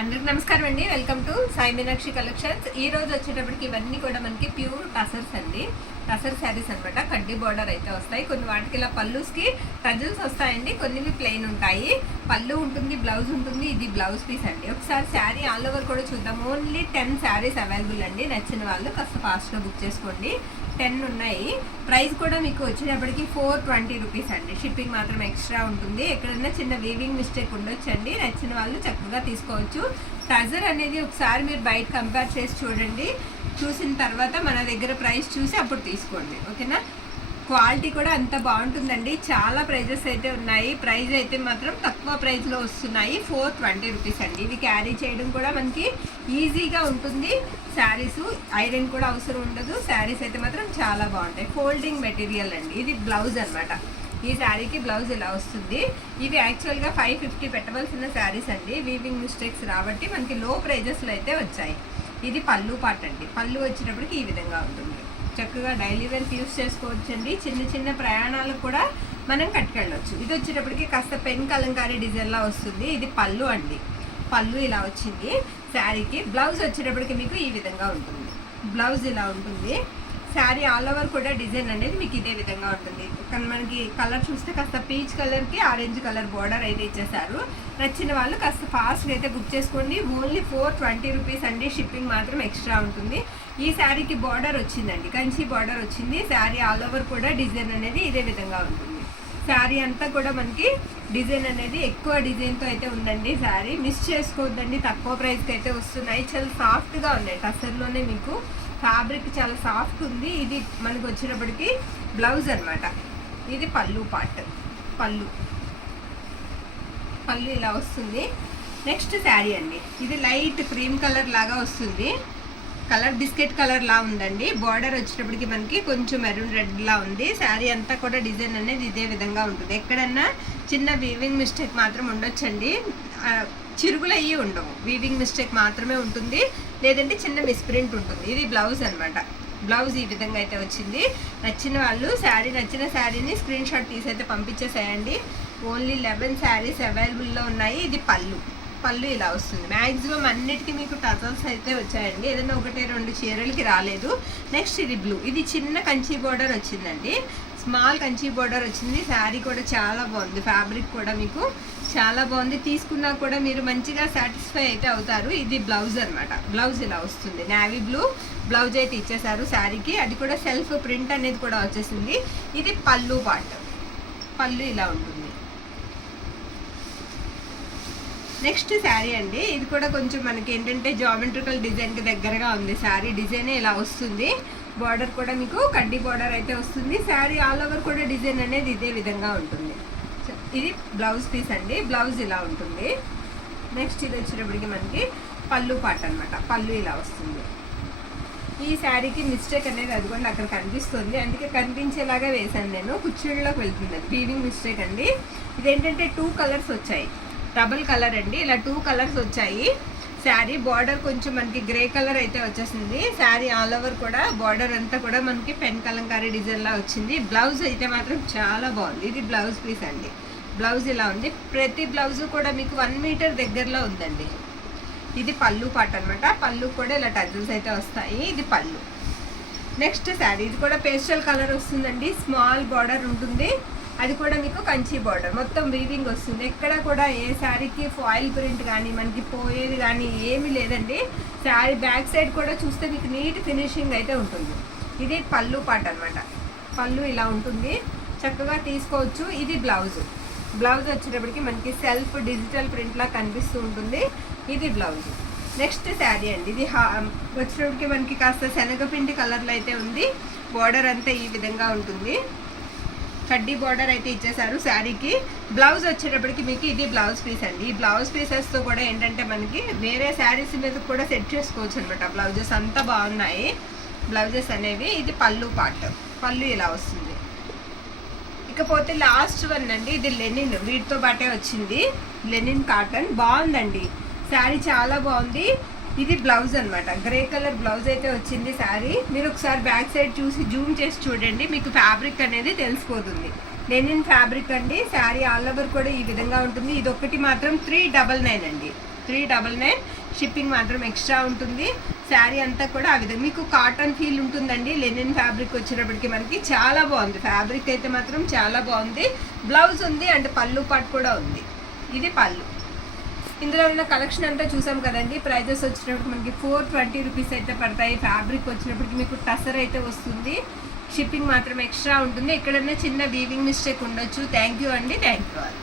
అందరికి నమస్కారం అండి. Welcome to Sai Meenakshi collections. ఈ రోజు వచ్చేటప్పటికి ఇవన్నీ కూడా మనకి ప్యూర్ టసర్స్ అండి, టసర్ శారీస్ అనమాట. కడ్డీ బార్డర్ అయితే వస్తాయి. కొన్ని వాటికి ఇలా పళ్ళుస్కి టజల్స్ వస్తాయండి, కొన్ని ప్లెయిన్ ఉంటాయి. పళ్ళు ఉంటుంది, బ్లౌజ్ ఉంటుంది. ఇది బ్లౌజ్ పీస్ అండి. ఒకసారి శారీ ఆల్ ఓవర్ కూడా చూద్దాం. ఓన్లీ 10 శారీస్ అవైలబుల్ అండి. నచ్చిన వాళ్ళు కాస్త ఫాస్ట్గా బుక్ చేసుకోండి. 10 ఉన్నాయి. ప్రైస్ కూడా మీకు వచ్చేటప్పటికి 420 రూపీస్ అండి. షిప్పింగ్ మాత్రం ఎక్స్ట్రా ఉంటుంది. ఎక్కడన్నా చిన్న వీవింగ్ మిస్టేక్ ఉండొచ్చండి. నచ్చిన వాళ్ళు చక్కగా తీసుకోవచ్చు. టజర్ అనేది ఒకసారి మీరు బయట కంపేర్ చేసి చూడండి. చూసిన తర్వాత మన దగ్గర ప్రైస్ చూసి అప్పుడు తీసుకోండి, ఓకేనా. క్వాలిటీ కూడా అంత బాగుంటుందండి. చాలా ప్రైజెస్ అయితే ఉన్నాయి. ప్రైస్ అయితే మాత్రం తక్కువ ప్రైస్లో వస్తున్నాయి. 420 రూపీస్ అండి. ఇవి క్యారీ చేయడం కూడా మనకి ఈజీగా ఉంటుంది. శారీస్ ఐరన్ కూడా అవసరం ఉండదు. శారీస్ అయితే మాత్రం చాలా బాగుంటాయి. ఫోల్డింగ్ మెటీరియల్ అండి. ఇది బ్లౌజ్ అనమాట. ఈ శారీకి బ్లౌజ్ ఇలా వస్తుంది. ఇవి యాక్చువల్గా 550 పెట్టవలసిన శారీస్ అండి. వీవింగ్ మిస్టేక్స్ రాబట్టి మనకి లో ప్రైజెస్లో అయితే వచ్చాయి. ఇది పళ్ళు పార్ట్ అండి. పళ్ళు వచ్చేటప్పటికి ఈ విధంగా ఉంటుంది. చక్కగా డైలీ వేర్ యూస్ చేసుకోవచ్చండి. చిన్న చిన్న ప్రయాణాలకు కూడా మనం కట్టుకెళ్ళవచ్చు. ఇది వచ్చేటప్పటికి కాస్త పెన్ కలంకారీ డిజైన్లా వస్తుంది. ఇది పళ్ళు అండి. పళ్ళు ఇలా వచ్చింది శారీకి. బ్లౌజ్ వచ్చేటప్పటికి మీకు ఈ విధంగా ఉంటుంది. బ్లౌజ్ ఇలా ఉంటుంది. శారీ ఆల్ ఓవర్ కూడా డిజైన్ అనేది మీకు ఇదే విధంగా ఉంటుంది. కానీ మనకి కలర్ చూస్తే కాస్త పీచ్ కలర్కి ఆరెంజ్ కలర్ బార్డర్ అయితే ఇచ్చేసారు. నచ్చిన వాళ్ళు కాస్త ఫాస్ట్గా అయితే బుక్ చేసుకోండి. ఓన్లీ 420 రూపీస్ అండి. షిప్పింగ్ మాత్రం ఎక్స్ట్రా ఉంటుంది. ఈ శారీకి బార్డర్ వచ్చిందండి, కంచి బార్డర్ వచ్చింది. శారీ ఆల్ ఓవర్ కూడా డిజైన్ అనేది ఇదే విధంగా ఉంటుంది. శారీ అంతా కూడా మనకి డిజైన్ అనేది ఎక్కువ డిజైన్తో అయితే ఉందండి. శారీ మిస్ చేసుకోవద్దండి. తక్కువ ప్రైస్కి అయితే వస్తున్నాయి. చాలా సాఫ్ట్గా ఉన్నాయి. టసర్లోనే మీకు ఫ్యాబ్రిక్ చాలా సాఫ్ట్ ఉంది. ఇది మనకు వచ్చినప్పటికీ బ్లౌజ్ అనమాట. ఇది పళ్ళు పార్ట్. పళ్ళు ఇలా వస్తుంది. నెక్స్ట్ శారీ అండి. ఇది లైట్ క్రీమ్ కలర్ లాగా వస్తుంది. కలర్ బిస్కెట్ కలర్ లా ఉందండి. బార్డర్ వచ్చేటప్పటికి మనకి కొంచెం మెరూన్ రెడ్ లా ఉంది. శారీ అంతా కూడా డిజైన్ అనేది ఇదే విధంగా ఉంటుంది. ఎక్కడన్నా చిన్న వీవింగ్ మిస్టేక్ మాత్రం ఉండొచ్చండి. చిరుగులు అయ్యి ఉండవు. వీవింగ్ మిస్టేక్ మాత్రమే ఉంటుంది, లేదంటే చిన్న మిస్ప్రింట్ ఉంటుంది. ఇది బ్లౌజ్ అనమాట. బ్లౌజ్ ఈ విధంగా అయితే వచ్చింది. నచ్చిన వాళ్ళు నచ్చిన శారీని స్క్రీన్ షాట్ తీసి అయితే పంపించేసేయండి. ఓన్లీ 11 శారీస్ అవైలబుల్లో ఉన్నాయి. ఇది పళ్ళు ఇలా వస్తుంది. మ్యాక్సిమం అన్నిటికీ మీకు టజల్స్ అయితే వచ్చాయండి. ఏదైనా 1-2 చీరలకి రాలేదు. నెక్స్ట్ ఇది బ్లూ. ఇది చిన్న కంచి బోర్డర్ వచ్చిందండి. స్మాల్ కంచి బోర్డర్ వచ్చింది. శారీ కూడా చాలా బాగుంది. ఫ్యాబ్రిక్ కూడా మీకు చాలా బాగుంది. తీసుకున్నా కూడా మీరు మంచిగా సాటిస్ఫై అయితే అవుతారు. ఇది బ్లౌజ్ అనమాట. బ్లౌజ్ ఇలా వస్తుంది. నేవీ బ్లూ బ్లౌజ్ అయితే ఇచ్చేసారు శారీకి. అది కూడా సెల్ఫ్ ప్రింట్ అనేది కూడా వచ్చేసింది. ఇది పళ్ళు పార్ట్. పళ్ళు ఇలా ఉంటుంది. నెక్స్ట్ శారీ అండి. ఇది కూడా కొంచెం మనకి ఏంటంటే జామెట్రికల్ డిజైన్కి దగ్గరగా ఉంది. శారీ డిజైన్ ఇలా వస్తుంది. బార్డర్ కూడా మీకు కడ్డీ బార్డర్ అయితే వస్తుంది. శారీ ఆల్ ఓవర్ కూడా డిజైన్ అనేది ఇదే విధంగా ఉంటుంది. ఇది బ్లౌజ్ పీస్ అండి. బ్లౌజ్ ఇలా ఉంటుంది. నెక్స్ట్ ఇది వచ్చేటప్పటికి మనకి పళ్ళు పార్ట్ అనమాట. పళ్ళు ఇలా వస్తుంది. ఈ శారీకి మిస్టేక్ అనేది అదిగోండి అక్కడ కనిపిస్తుంది. అందుకే కనిపించేలాగా వేసాను నేను. కుర్చీల్లోకి వెళ్తుంది. వీవింగ్ మిస్టేక్ అండి. ఇదేంటంటే 2 కలర్స్ వచ్చాయి. డబుల్ కలర్ అండి. ఇలా 2 కలర్స్ వచ్చాయి. శారీ బార్డర్ కొంచెం మనకి గ్రే కలర్ అయితే వచ్చేసింది. శారీ ఆల్ ఓవర్ కూడా బార్డర్ అంతా కూడా మనకి పెన్ కలంకారీ డిజైన్ లా వచ్చింది. బ్లౌజ్ అయితే మాత్రం చాలా బాగుంది. ఇది బ్లౌజ్ పీస్ అండి. బ్లౌజ్ ఇలా ఉంది. ప్రతి బ్లౌజ్ కూడా మీకు 1 మీటర్ దగ్గరలో ఉందండి. ఇది పళ్ళు పార్ట్ అనమాట. పళ్ళు కూడా ఇలా టజల్స్ అయితే వస్తాయి. ఇది పళ్ళు. నెక్స్ట్ శారీ. ఇది కూడా పేస్టల్ కలర్ వస్తుందండి. స్మాల్ బార్డర్ ఉంటుంది. అది కూడా మీకు కంచి బార్డర్. మొత్తం వీవింగ్ వస్తుంది. ఎక్కడ కూడా ఏ శారీకి ఫాయిల్ ప్రింట్ కానీ మనకి పోయేది కానీ ఏమీ లేదండి. శారీ బ్యాక్ సైడ్ కూడా చూస్తే మీకు నీట్ ఫినిషింగ్ అయితే ఉంటుంది. ఇది పళ్ళు పార్ట్ అనమాట. పళ్ళు ఇలా ఉంటుంది. చక్కగా తీసుకోవచ్చు. ఇది బ్లౌజ్. బ్లౌజ్ వచ్చేటప్పటికి మనకి సెల్ఫ్ డిజిటల్ ప్రింట్లా కనిపిస్తూ ఉంటుంది. ఇది బ్లౌజ్. నెక్స్ట్ శారీ అండి. ఇది వచ్చేటప్పటికి మనకి కాస్త శనగపిండి కలర్లో అయితే ఉంది. బార్డర్ అంతా ఈ విధంగా ఉంటుంది. కడ్డీ బార్డర్ అయితే ఇచ్చేసారు శారీకి. బ్లౌజ్ వచ్చేటప్పటికి మీకు ఇది బ్లౌజ్ పీస్ అండి. ఈ బ్లౌజ్ పీసెస్తో కూడా ఏంటంటే మనకి వేరే శారీస్ మీద కూడా సెట్ చేసుకోవచ్చు అనమాట. బ్లౌజెస్ అంతా బాగున్నాయి బ్లౌజెస్ అనేవి. ఇది పళ్ళు పార్ట్. పళ్ళు ఇలా వస్తుంది. ఇకపోతే లాస్ట్ వన్ అండి. ఇది లెనిన్. వీటితో పాటే వచ్చింది. లెనిన్ కాటన్ బాగుందండి. శారీ చాలా బాగుంది. ఇది బ్లౌజ్ అనమాట. గ్రే కలర్ బ్లౌజ్ అయితే వచ్చింది శారీ. మీరు ఒకసారి బ్యాక్ సైడ్ చూసి జూమ్ చేసి చూడండి. మీకు ఫ్యాబ్రిక్ అనేది తెలిసిపోతుంది. లెనిన్ ఫ్యాబ్రిక్ అండి. శారీ ఆల్ ఓవర్ కూడా ఈ విధంగా ఉంటుంది. ఇది ఒకటి మాత్రం 399 అండి. 399. షిప్పింగ్ మాత్రం ఎక్స్ట్రా ఉంటుంది. శారీ అంతా కూడా ఆ విధంగా మీకు కాటన్ ఫీల్ ఉంటుందండి. లెనిన్ ఫ్యాబ్రిక్ వచ్చినప్పటికీ మనకి చాలా బాగుంది. ఫ్యాబ్రిక్ అయితే మాత్రం చాలా బాగుంది. బ్లౌజ్ ఉంది అండ్ పళ్ళు పాటు కూడా ఉంది. ఇది పళ్ళు. ఇందులో ఉన్న కలెక్షన్ అంతా చూసాం కదండి. ప్రైజెస్ వచ్చినప్పుడు మనకి 420 రూపీస్ అయితే పడతాయి. ఫ్యాబ్రిక్ వచ్చినప్పటికి మీకు టసర్ అయితే వస్తుంది. షిప్పింగ్ మాత్రం ఎక్స్ట్రా ఉంటుంది. ఎక్కడైనా చిన్న వీవింగ్ మిస్టేక్ ఉండొచ్చు. థ్యాంక్ యూ అండి. Thank you all.